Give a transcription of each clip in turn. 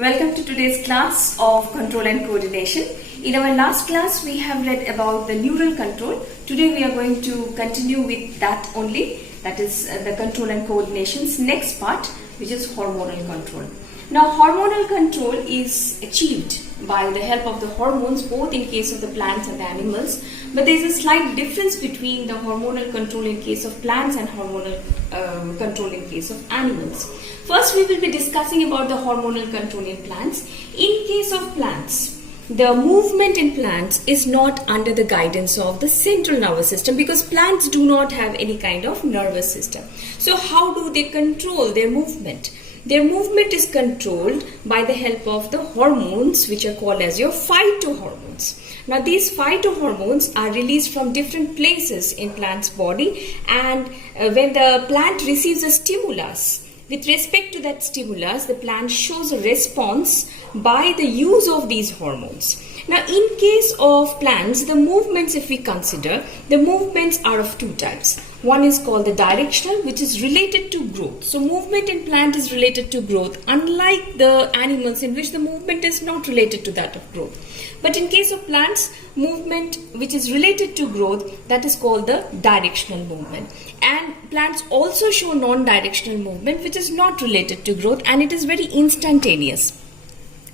Welcome to today's class of control and coordination. In our last class, we have read about the neural control. Today, we are going to continue with that only. That is the control and coordination's next part, which is hormonal control. Now, hormonal control is achieved by the help of the hormones, both in case of the plants and the animals. But there is a slight difference between the hormonal control in case of plants and hormonal control in case of animals. First, we will be discussing about the hormonal control in plants. In case of plants, the movement in plants is not under the guidance of the central nervous system because plants do not have any kind of nervous system. So, how do they control their movement? Their movement is controlled by the help of the hormones, which are called as your phytohormones. Now, these phytohormones are released from different places in plant's body, and when the plant receives a stimulus, with respect to that stimulus, the plant shows a response by the use of these hormones. Now, in case of plants, the movements, if we consider, the movements are of two types. One is called the directional, which is related to growth. So, movement in plant is related to growth, unlike the animals in which the movement is not related to that of growth. But in case of plants, movement which is related to growth, that is called the directional movement. And plants also show non-directional movement, which is not related to growth, and it is very instantaneous.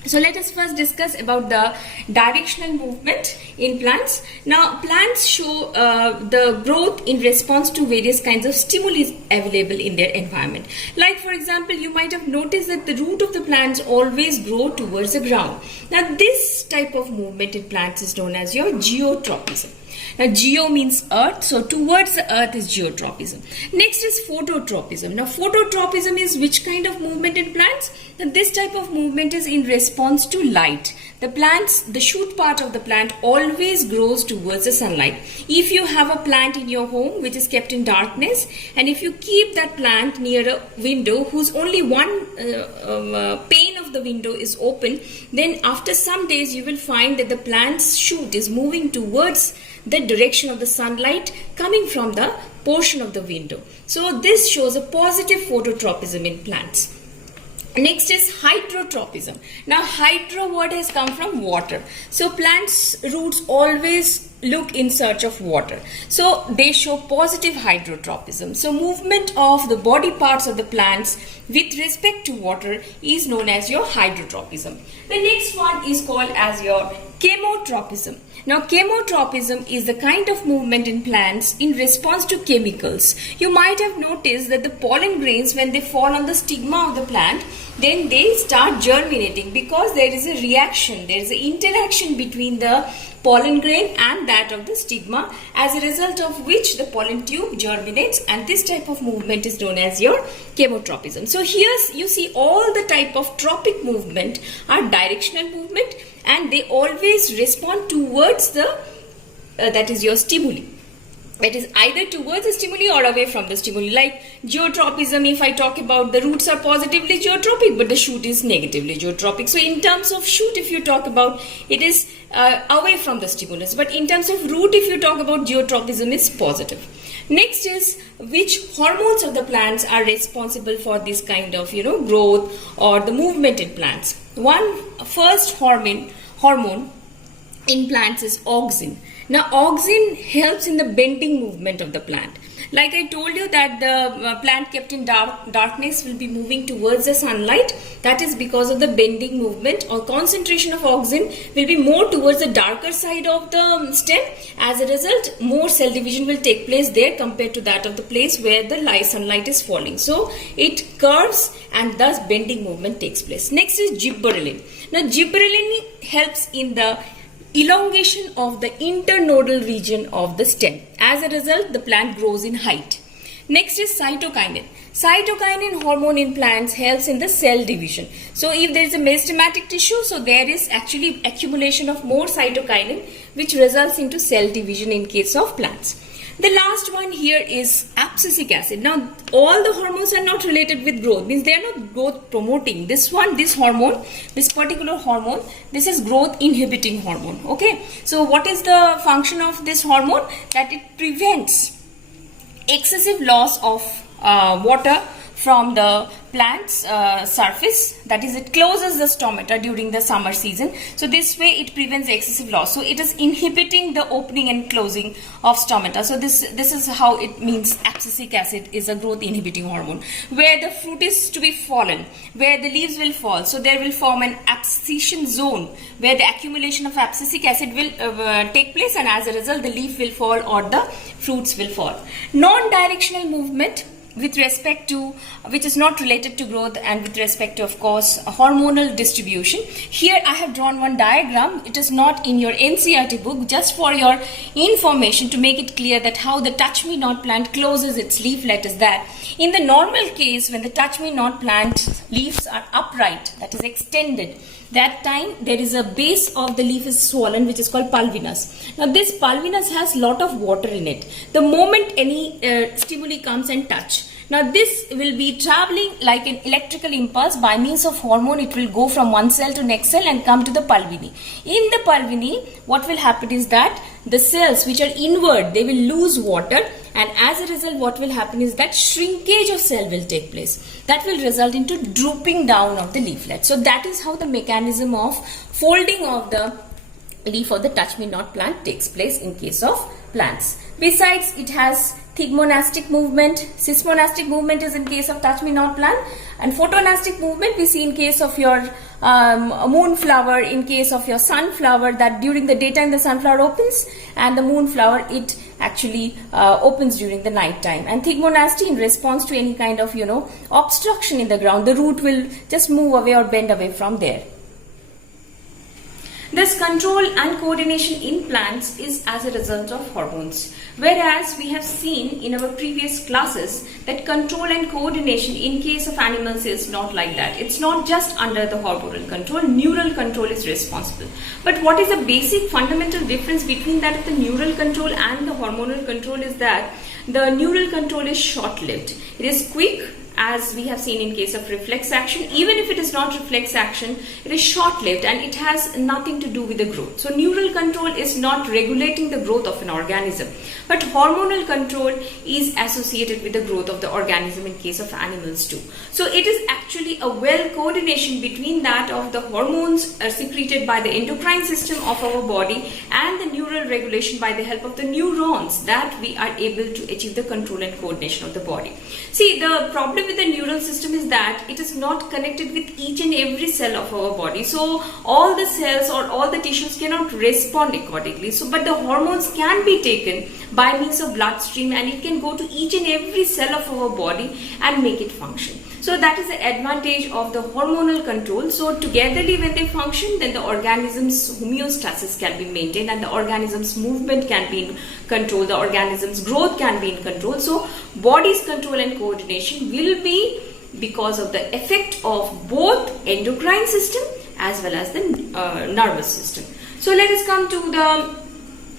So let us first discuss about the directional movement in plants. Now, plants show the growth in response to various kinds of stimuli available in their environment. Like, for example, you might have noticed that the root of the plants always grow towards the ground. Now, this type of movement in plants is known as your geotropism. Now, geo means earth, so towards the earth is geotropism. Next is phototropism. Now, phototropism is which kind of movement in plants? Now, this type of movement is in response to light. The shoot part of the plant always grows towards the sunlight. If you have a plant in your home which is kept in darkness, and if you keep that plant near a window whose only one pane of the window is open, then after some days you will find that the plant's shoot is moving towards the direction of the sunlight coming from the portion of the window. So this shows a positive phototropism in plants. Next is hydrotropism. Now, hydro word has come from water. So plants' roots always look in search of water. So they show positive hydrotropism. So movement of the body parts of the plants with respect to water is known as your hydrotropism. The next one is called as your chemotropism. Now, chemotropism is the kind of movement in plants in response to chemicals. You might have noticed that the pollen grains, when they fall on the stigma of the plant, then they start germinating because there is a reaction, there is an interaction between the pollen grain and that of the stigma, as a result of which the pollen tube germinates, and this type of movement is known as your chemotropism. So here you see all the type of tropic movement are directional movement, and they always respond towards the that is your stimuli. That is either towards the stimuli or away from the stimuli. Like geotropism, if I talk about, the roots are positively geotropic, but the shoot is negatively geotropic. So in terms of shoot, if you talk about, it is away from the stimulus. But in terms of root, if you talk about, geotropism is positive. Next is which hormones of the plants are responsible for this kind of growth or the movement in plants. First hormone in plants is auxin. Now, auxin helps in the bending movement of the plant. Like I told you that the plant kept in darkness will be moving towards the sunlight. That is because of the bending movement, or concentration of auxin will be more towards the darker side of the stem. As a result, more cell division will take place there compared to that of the place where the sunlight is falling. So, it curves and thus bending movement takes place. Next is gibberellin. Now, gibberellin helps in the elongation of the internodal region of the stem. As a result, the plant grows in height. Next is cytokinin. Cytokinin hormone in plants helps in the cell division. So if there is a meristematic tissue, so there is actually accumulation of more cytokinin, which results into cell division in case of plants. The last one here is abscisic acid. Now, all the hormones are not related with growth, means they are not growth promoting. This hormone, this particular hormone, this is growth inhibiting hormone. Okay. So, what is the function of this hormone? That it prevents excessive loss of water from the plant's surface, that is, it closes the stomata during the summer season. So this way it prevents excessive loss. So it is inhibiting the opening and closing of stomata. So this is how it means abscisic acid is a growth inhibiting hormone. Where the fruit is to be fallen, where the leaves will fall, so there will form an abscission zone where the accumulation of abscisic acid will take place, and as a result the leaf will fall or the fruits will fall. Non-directional movement with respect to, which is not related to growth, and with respect to, of course, hormonal distribution. Here I have drawn one diagram. It is not in your NCERT book, just for your information to make it clear that how the touch me not plant closes its leaflet is that in the normal case, when the touch me not plant leaves are upright, that is extended, that time there is a base of the leaf is swollen, which is called pulvinus. Now this pulvinus has lot of water in it. The moment any stimuli comes and touch, now this will be traveling like an electrical impulse by means of hormone. It will go from one cell to next cell and come to the pulvini. In the pulvini, what will happen is that the cells which are inward, they will lose water, and as a result what will happen is that shrinkage of cell will take place. That will result into drooping down of the leaflet. So that is how the mechanism of folding of the leaf of the touch me not plant takes place in case of plants. Besides, it has thigmonastic movement. Cismonastic movement is in case of touch me not plant, and photonastic movement we see in case of your moonflower, in case of your sunflower, that during the daytime the sunflower opens, and the moonflower it actually opens during the night time. And thigmonasty in response to any kind of obstruction in the ground, the root will just move away or bend away from there. This control and coordination in plants is as a result of hormones. Whereas we have seen in our previous classes that control and coordination in case of animals is not like that. It's not just under the hormonal control, neural control is responsible. But what is the basic fundamental difference between that of the neural control and the hormonal control is that the neural control is short-lived. It is quick, as we have seen in case of reflex action. Even if it is not reflex action, it is short-lived and it has nothing to do with the growth. So neural control is not regulating the growth of an organism, but hormonal control is associated with the growth of the organism in case of animals too. So it is actually a well coordination between that of the hormones secreted by the endocrine system of our body and the neural regulation by the help of the neurons that we are able to achieve the control and coordination of the body. See, the problem with the neural system is that it is not connected with each and every cell of our body. So all the cells or all the tissues cannot respond accordingly. So but the hormones can be taken by means of bloodstream, and it can go to each and every cell of our body and make it function. So that is the advantage of the hormonal control. So togetherly when they function, then the organism's homeostasis can be maintained and the organism's movement can be in control, the organism's growth can be in control. So body's control and coordination will be because of the effect of both endocrine system as well as the nervous system. So let us come to the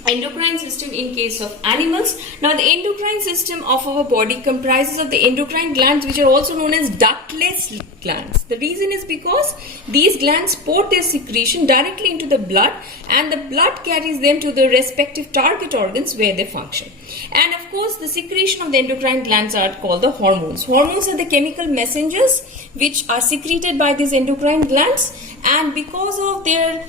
endocrine system in case of animals. Now the endocrine system of our body comprises of the endocrine glands, which are also known as ductless glands. The reason is because these glands pour their secretion directly into the blood, and the blood carries them to the respective target organs where they function. And of course the secretion of the endocrine glands are called the hormones. Hormones are the chemical messengers which are secreted by these endocrine glands, and because of their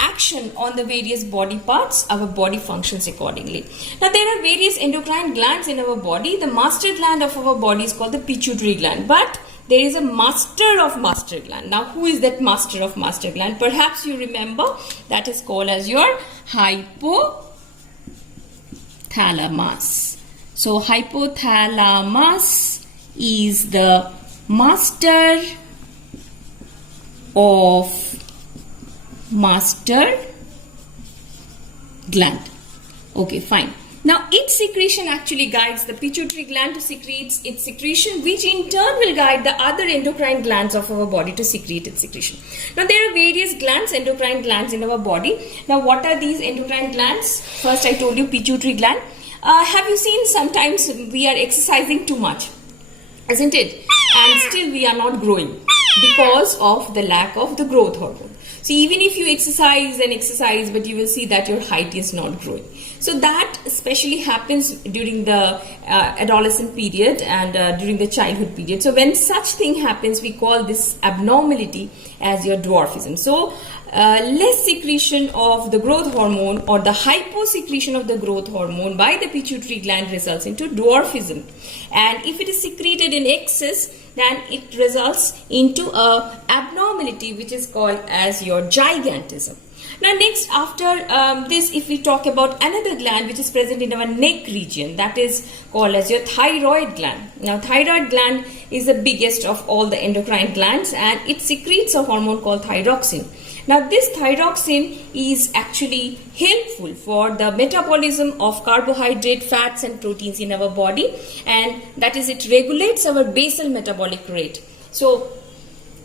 action on the various body parts, our body functions accordingly. Now there are various endocrine glands in our body. The master gland of our body is called the pituitary gland, but there is a master of master gland. Now who is that master of master gland? Perhaps you remember, that is called as your hypothalamus. So hypothalamus is the master of master gland. Okay, fine. Now its secretion actually guides the pituitary gland to secrete its secretion, which in turn will guide the other endocrine glands of our body to secrete its secretion. Now there are various glands, endocrine glands in our body. Now what are these endocrine glands? First I told you pituitary gland. Have you seen sometimes we are exercising too much, isn't it? And still we are not growing. because of the lack of the growth hormone. So even if you exercise and exercise, but you will see that your height is not growing. So that especially happens during the adolescent period and during the childhood period. So when such thing happens, we call this abnormality as your dwarfism. So less secretion of the growth hormone or the hyposecretion of the growth hormone by the pituitary gland results into dwarfism. And if it is secreted in excess, then it results into a abnormality which is called as your gigantism. Now next, after this, if we talk about another gland which is present in our neck region, that is called as your thyroid gland. Now thyroid gland is the biggest of all the endocrine glands, and it secretes a hormone called thyroxine. Now this thyroxine is actually helpful for the metabolism of carbohydrate, fats and proteins in our body, and that is, it regulates our basal metabolic rate. So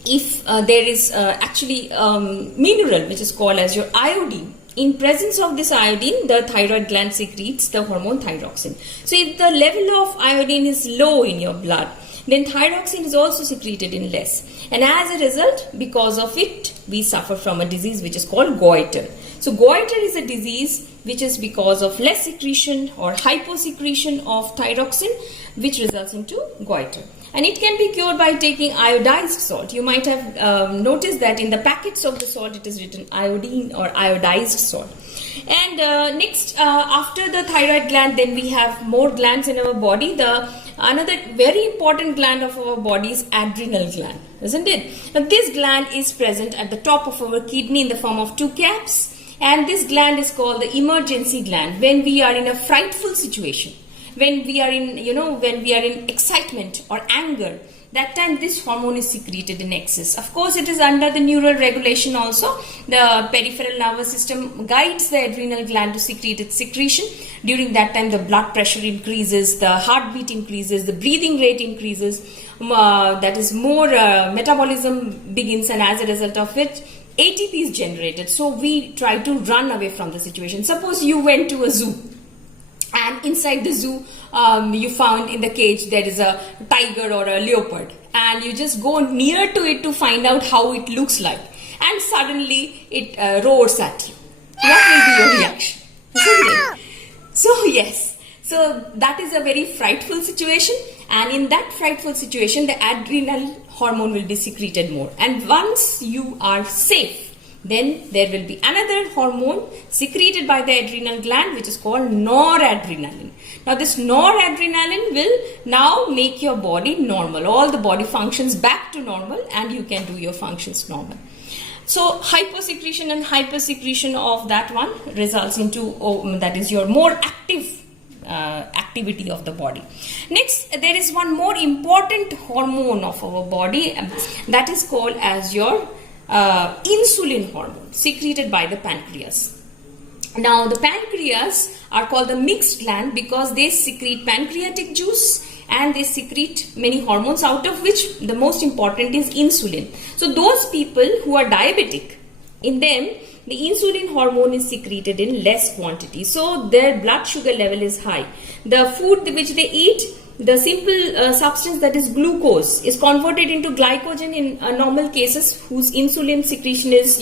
if there is actually mineral which is called as your iodine, in presence of this iodine, the thyroid gland secretes the hormone thyroxine. So if the level of iodine is low in your blood, then thyroxine is also secreted in less, and as a result, because of it, we suffer from a disease which is called goiter. So goiter is a disease which is because of less secretion or hyposecretion of thyroxine, which results into goiter. And it can be cured by taking iodized salt. You might have noticed that in the packets of the salt it is written iodine or iodized salt. And next, after the thyroid gland, then we have more glands in our body. Another very important gland of our body is adrenal gland, isn't it? Now this gland is present at the top of our kidney in the form of two caps, and this gland is called the emergency gland. When we are in a frightful situation, when we are in, when we are in excitement or anger, that time this hormone is secreted in excess. Of course, it is under the neural regulation also. The peripheral nervous system guides the adrenal gland to secrete its secretion. During that time, the blood pressure increases, the heartbeat increases, the breathing rate increases, that is more metabolism begins, and as a result of it, ATP is generated. So we try to run away from the situation. Suppose you went to a zoo, and inside the zoo you found in the cage there is a tiger or a leopard, and you just go near to it to find out how it looks like, and suddenly it roars at you. What will be your reaction? Isn't it? So yes, so that is a very frightful situation, and in that frightful situation the adrenal hormone will be secreted more, and once you are safe, then there will be another hormone secreted by the adrenal gland which is called noradrenaline. Now this noradrenaline will now make your body normal. All the body functions back to normal, and you can do your functions normal. So hyposecretion and hypersecretion of that one results into, that is your more active activity of the body. Next, there is one more important hormone of our body, that is called as your insulin hormone, secreted by the pancreas. Now the pancreas are called the mixed gland because they secrete pancreatic juice and they secrete many hormones, out of which the most important is insulin. So those people who are diabetic, in them the insulin hormone is secreted in less quantity, so their blood sugar level is high. The food which they eat, the simple substance that is glucose is converted into glycogen in normal cases whose insulin secretion is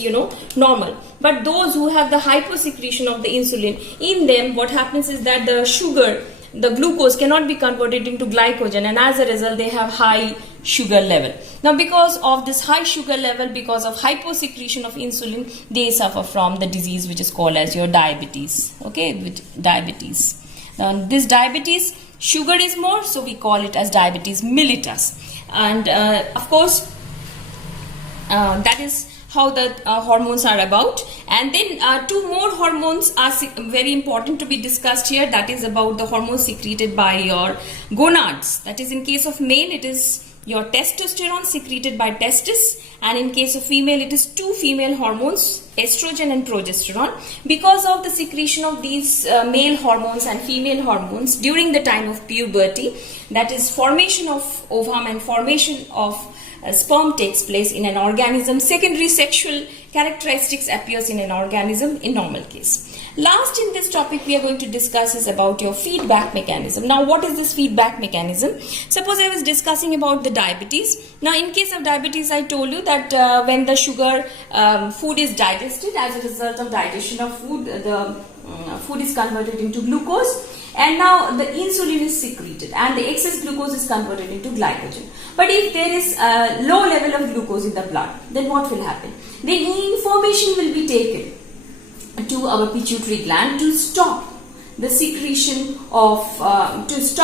normal. But those who have the hyposecretion of the insulin, in them what happens is that the sugar, the glucose cannot be converted into glycogen, and as a result they have high sugar level. Now because of this high sugar level, because of hyposecretion of insulin, they suffer from the disease which is called as your diabetes. Okay, with diabetes. Now this diabetes, sugar is more, so we call it as diabetes mellitus. And of course that is how the hormones are about. And then two more hormones are very important to be discussed here. That is about the hormones secreted by your gonads. That is, in case of male, it is your testosterone secreted by testis, and in case of female it is two female hormones, estrogen and progesterone. Because of the secretion of these male hormones and female hormones during the time of puberty, that is formation of ovum and formation of sperm takes place in an organism. Secondary sexual characteristics appears in an organism in normal case. Last in this topic we are going to discuss is about your feedback mechanism. Now what is this feedback mechanism? Suppose I was discussing about the diabetes. Now in case of diabetes I told you that when the sugar food is digested, as a result of digestion of food, the food is converted into glucose, and now the insulin is secreted and the excess glucose is converted into glycogen. But if there is a low level of glucose in the blood, then what will happen? Then information will be taken to our pituitary gland to stop the secretion of, this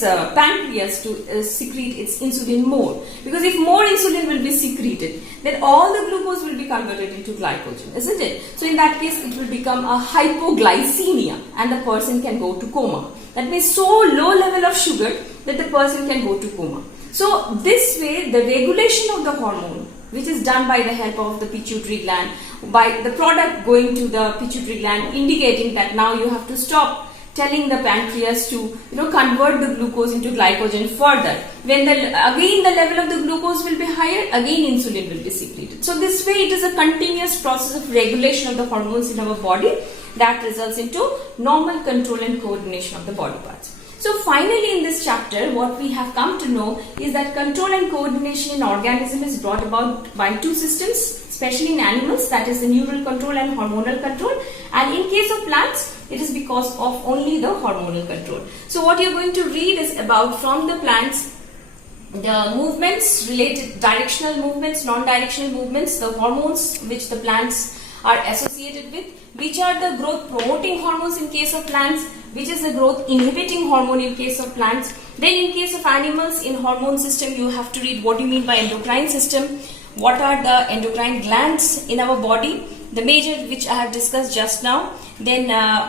pancreas to secrete its insulin more. Because if more insulin will be secreted, then all the glucose will be converted into glycogen, isn't it? So in that case, it will become a hypoglycemia and the person can go to coma. That means so low level of sugar that the person can go to coma. So this way, the regulation of the hormone, which is done by the help of the pituitary gland, by the product going to the pituitary gland, indicating that now you have to stop telling the pancreas to convert the glucose into glycogen further. When again the level of the glucose will be higher, again insulin will be secreted. So this way it is a continuous process of regulation of the hormones in our body that results into normal control and coordination of the body parts. So finally in this chapter, what we have come to know is that control and coordination in organism is brought about by two systems, especially in animals, that is the neural control and hormonal control, and in case of plants, it is because of only the hormonal control. So what you are going to read is about from the plants, the movements related, directional movements, non-directional movements, the hormones which the plants are associated with, which are the growth promoting hormones in case of plants, which is the growth inhibiting hormone in case of plants. Then in case of animals, in hormone system you have to read what you mean by endocrine system, what are the endocrine glands in our body, the major which I have discussed just now, then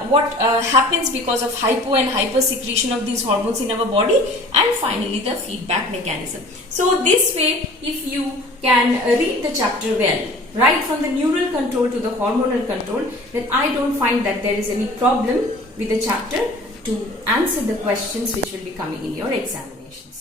what happens because of hypo and hyper secretion of these hormones in our body, and finally the feedback mechanism. So this way, if you can read the chapter well, right from the neural control to the hormonal control, then I don't find that there is any problem with the chapter to answer the questions which will be coming in your examinations.